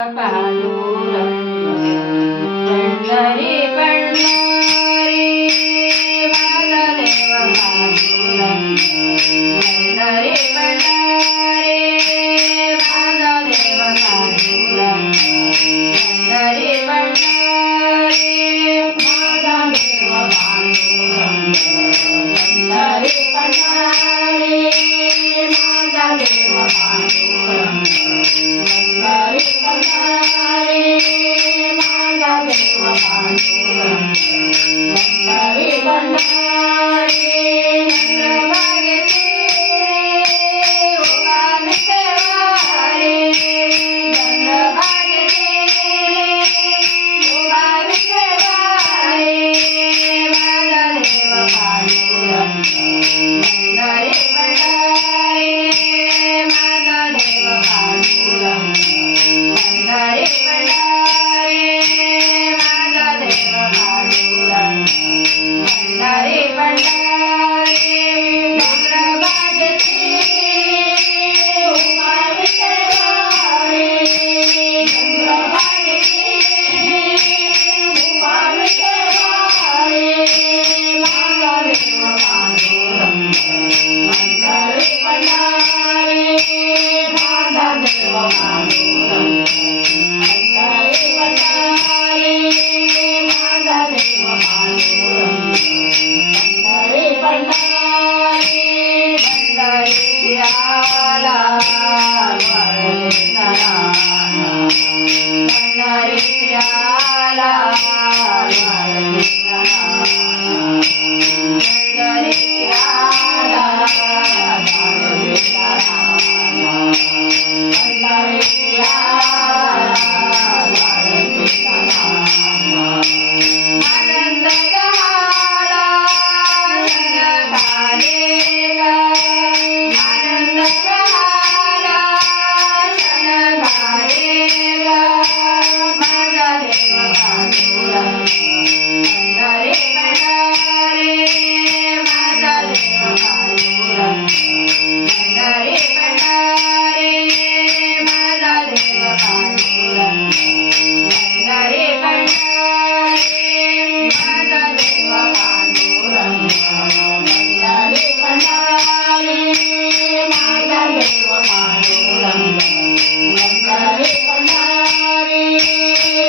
पंढरी पंढरी माझा देव पांडुरंग पंढरी पंढरी माझा देव पांडुरंग पंढरी पंढरी माझा देव पांडुरंग पंढरी पंढरी माझा देव पांडुरंग पंढरी पंढरी माझा देव पांडुरंग पंढरी पंढरी चंद्रभागेची उभा विठेवारी चंद्रभागेची उभा विठेवारी माझा देव पांडुरंग पंढरी पंढरी माझा देव पांडुरंग पंढरी पंढरी माझा देव पांडुरंग पंढरी पंढरी चंद्रभागेची उभा विठेवारी चंद्रभागेची उभा विठेवारी माझा देव पांडुरंग पंढरी पंढरी माझा देव पांडुरंग पंढरी पंढरी माझा देव पांडुरंग पंढरी पंढरी पंढरी आला वळले नराणा पंढरी आला वळले नराणा पंढरी आला वळले नराणा पंढरी आला वळले नराणा आनंद झाला सण झालेला आनंद झाला सण झालेला माझा देव पांडुरंग पंढरी पंढरी माझा देव पांडुरंग पंढरी पंढरी माझा देव पांडुरंग पंढरी पंढरी माझा देव पांडुरंग पंढरी पंढरी माझा देव पांडुरंग पंढरी पंढरी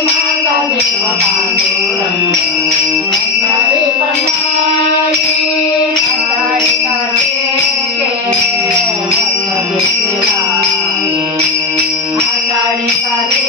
माझा देव पांडुरंग पंढरी पंढरी आषाढी कार्तिके आषाढी कार्तिके